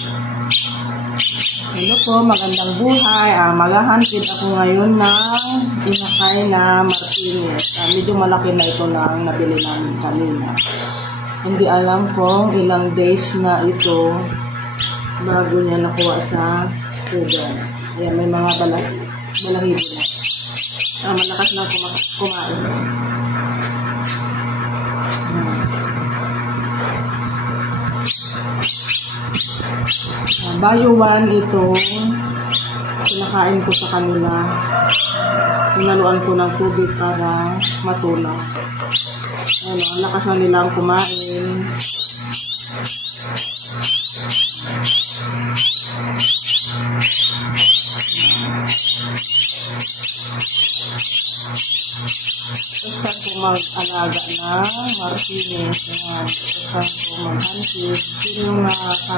Hello po, magandang buhay. Maghahandid ako ngayon ng inakay na Martinez. Medyo malaki na ito lang nabili namin kanina. Hindi alam kung ilang days na ito bago niya nakuha sa tugan. Ayan, may mga balahibo na. Malakas na kumain. Bayuan ito, pinakain ko sa kanila. Pinaluan ko ng tubig para matunaw. Ayun, ang lakas na nilang kumain. Gusto ko mag-alaga na Martinez. Gusto ko mag-hunting. Sino na